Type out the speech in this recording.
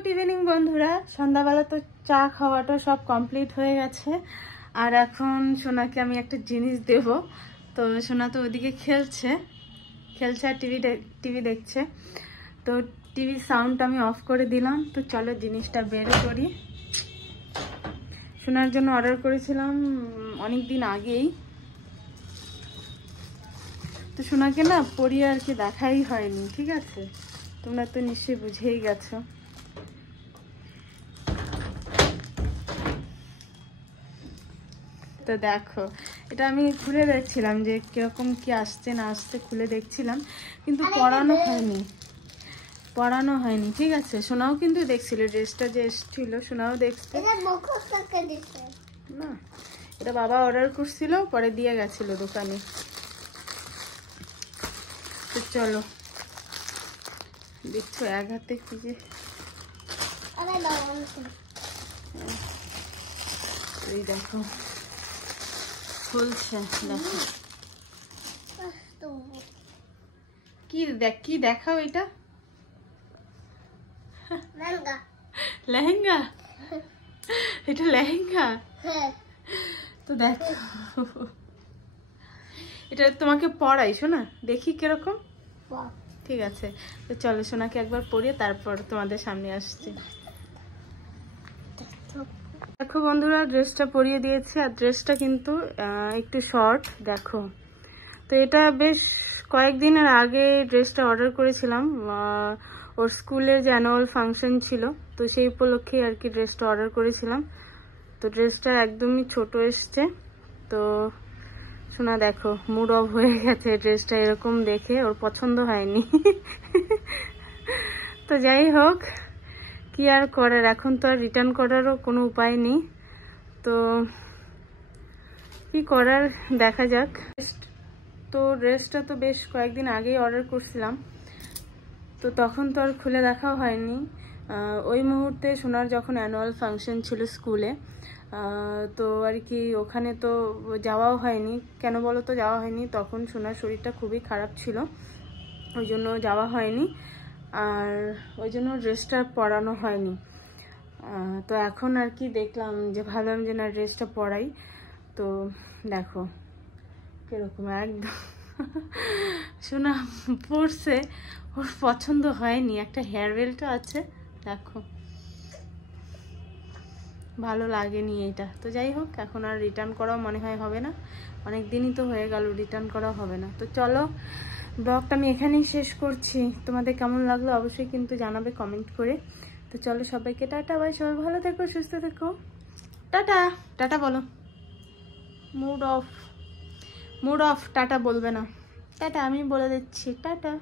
Good evening বন্ধুরা, সন্ধ্যাবেলা তো চা খাওয়াটা সব কমপ্লিট হয়ে গেছে। আর এখন সোনাকে আমি একটা জিনিস দেব। তো সোনা তো ওদিকে খেলছে আর টিভি দেখছে। তো টিভির সাউন্ডটা আমি অফ করে দিলাম। তো চলো জিনিসটা বের করি। সোনার জন্য অর্ডার করেছিলাম অনেক দিন আগেই। তো সোনাকে না পরিয়ে আর কি দেখাই হয়নি, ঠিক আছে? তোমরা তো নিশ্চয়ই বুঝেই গেছো। তো দেখো, এটা আমি খুলে দেখছিলাম যে কিরকম কি আসছে না আসছে, খুলে দেখছিলাম, কিন্তু পরানো হয়নি, ঠিক আছে? সোনাও কিন্তু দেখছিল ড্রেসটা যে এসেছিল, সোনাও দেখছে না। এটা বাবা অর্ডার করছিল, পরে দিয়ে গেছিল দোকানে। তো চলো, দেখছো এক হাতে কি যে এই দেখো খুলছে। দেখো কি দেখাও, এটা লেহেঙ্গা। এটা লেহেঙ্গা। তো দেখো, এটা তোমাকে পরাই শোনা, দেখি কিরকম। ঠিক আছে, তো চলো সোনাকে একবার পরিয়ে তারপর তোমাদের সামনে আসছি। দেখো বন্ধুরা, ড্রেসটা পরিয়ে দিয়েছি। আর ড্রেসটা কিন্তু একটু শর্ট, দেখো। তো এটা বেশ কয়েকদিনের আগে ড্রেসটা অর্ডার করেছিলাম। ওর স্কুলের যে অ্যানুয়াল ফাংশন ছিল, তো সেই উপলক্ষে আর কি ড্রেসটা অর্ডার করেছিলাম। তো ড্রেসটা একদমই ছোট এসছে। তো শোনা দেখো মুড অফ হয়ে গেছে ড্রেসটা এরকম দেখে, ওর পছন্দ হয়নি। তো যাই হোক, কি আর করার, এখন তো আর রিটার্ন করারও কোনো উপায় নেই। তো কি করার, দেখা যাক। তো ড্রেসটা তো বেশ কয়েকদিন আগেই অর্ডার করছিলাম, তো তখন তো আর খুলে দেখাও হয়নি। ওই মুহূর্তে সোনার যখন অ্যানুয়াল ফাংশন ছিল স্কুলে, তো আর কি ওখানে তো যাওয়াও হয়নি। কেন বলো তো যাওয়া হয়নি? তখন সোনার শরীরটা খুবই খারাপ ছিল, ওই জন্য যাওয়া হয়নি। আর ওই জন্য ড্রেসটা পরানো হয়নি। তো এখন আর কি দেখলাম যে ভাবলাম যে না ড্রেসটা পরাই। তো দেখো কিরকম একদম সোনা পরছে, ওর পছন্দ হয়নি। একটা হেয়ার বেল্টও আছে, দেখো ভালো লাগেনি এটা। তো যাই হোক, এখন আর রিটার্ন করাও মনে হয় হবে না, অনেক দিনই তো হয়ে গেল, রিটার্ন করা হবে না। তো চলো, ব্লগটা আমি এখানেই শেষ করছি। তোমাদের কেমন লাগলো অবশ্যই কিন্তু জানাবে কমেন্ট করে। তো চলো, সবাইকে টাটা বাই। সবাই ভালো থেকো, সুস্থ থেকো। টাটা টাটা বলো। মুড অফ টাটা বলবে না, টাটা আমি বলে দিচ্ছি, টাটা।